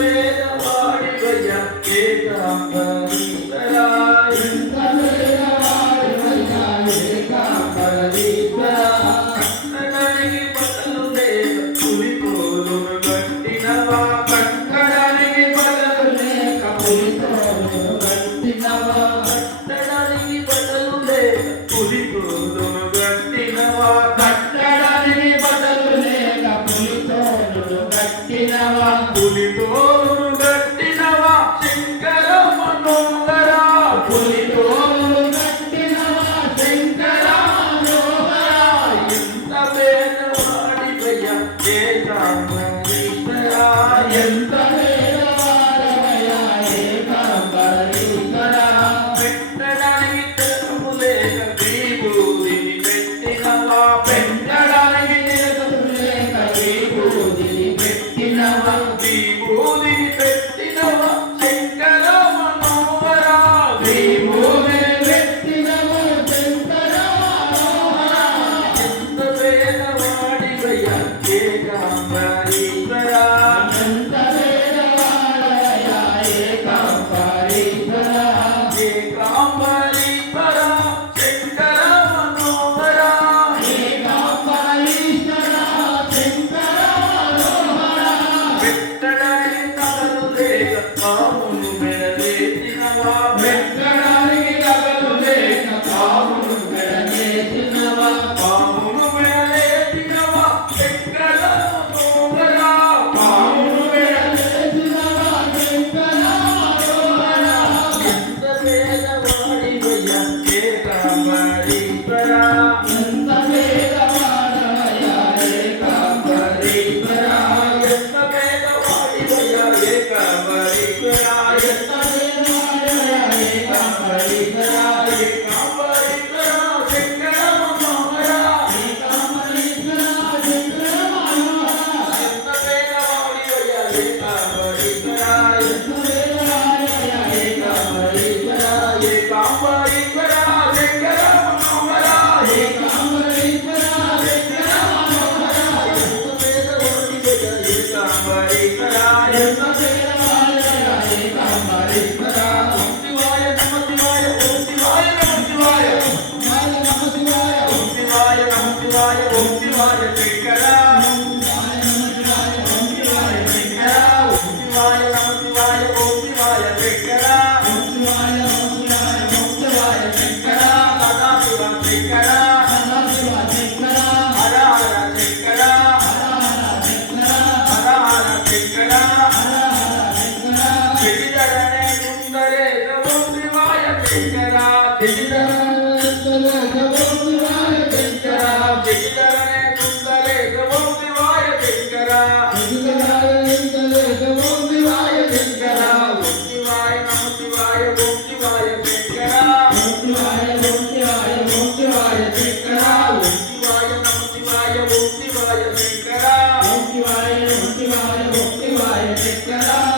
పేదవాడివయ్యా ఏకాంబరీశ్వరా ఎంత పేదవాడివయ్యా ఏకాంబరీశ్వరా కట్టడానికి బట్టలు లేక పులితోలును గట్టినవా కట్టడానికి బట్టలు లేక పులితోలును గట్టినవా కట్టడానికి బట్టలు లేక పులితోలును గట్టినవా కట్టడానికి బట్టలు లేక పులితోలును గట్టినవా పులితోలును గట్టినవా శంకర మనోహరా పులితోలును గట్టినవా శంకర మనోహరా ఎంత పేదవాడివయ్యా ఏకాంబరీశ్వరా ఎంత పేదవాడివయ్యా ఏకాంబరీశ్వరా పెట్టడానికి తెలుపు లేక విభూతిని పెట్టినవా పెట్టడానికి తెలుపు లేక విభూతిని పెట్టినవా విభూతిని పెట్టినవా శంకర మనోహరా విభూతిని పెట్టినవా శంకర మనోహరా ఎంత పేదవాడివయ్యా ఏకాంబరీశ్వరా ఎంత పేదవాడివయ్యా ఏకాంబరీశ్వరా ఏకాంబరీశ్వరా శంకర మనోహరా ఏకాంబరీశ్వరా శంకర మనోహరా పెట్టడానికి నగలు లేక పామును మెడలేసినవా పెట్టడానికి నగలు లేక పామును మెడలేసినవా పామును మెడలేసినవా శంకర మనోహరా పామును మెడలేసినవా శంకర మనోహరా ఎంత పేదవాడివయ్యా ఏకాంబరీశ్వరా ఎంత పేదవాడివయ్యా ఏకాంబరీశ్వరా ఎంత పేదవాడివయ్యా ఏకాంబరీశ్వరా ఎంత పేదవాడివయ్యా ఏకాంబరీశ్వరా ఏకాంబరీశ్వరా శంకర మనోహరా ఏకాంబరీశ్వరా శంకర మనోహరా ఎంత పేదవాడివయ్యా ఏకాంబరీశ్వరా ఎంత పేదవాడివయ్యా ఏకాంబరీశ్వరా ఏకాంబరీశ్వరా శంకర మనోహరా ఏకాంబరీశ్వరా శంకర మనోహరా ఎంత పేదవాడివయ్యా ఏకాంబరీశ్వరా ఎంత పేదవాడివయ్యా ఏకాంబరీశ్వరా శివాయ నమ శివాయ ఓం శివాయ నమ శివాయ శివాయ నమ శివాయ ఓం శివాయ నమ శివాయ ఓం శివాయ శంకర శివాయ నమ శివాయ ఓం శివాయ శంకర ఓం శివాయ నమ శివాయ ఓం శివాయ శంకర ఓం శివాయ నమ శివాయ ఓం శివాయ శంకర సదా శివ శంకర సదా శివ శంకర హర హర శంకర హర హర శంకర హర హర శంకర హర హర శంకర శివధరణే సుందరే ఓం శివాయ శంకర శివధరణే ఓం శివాయ శంకర శివధరణే సుందరే ఓం శివాయ శంకర శివధరణే ఓం శివాయ శంకర ఓం శివాయ నమ శివాయ ఓం శివాయ శంకర ఓం శివాయ ఓం శివాయ ఓం శివాయ శంకర ఓం శివాయ నమ శివాయ ఓం శివాయ శంకర ఓం శివాయ ఓం శివాయ ఓం శివాయ శంకర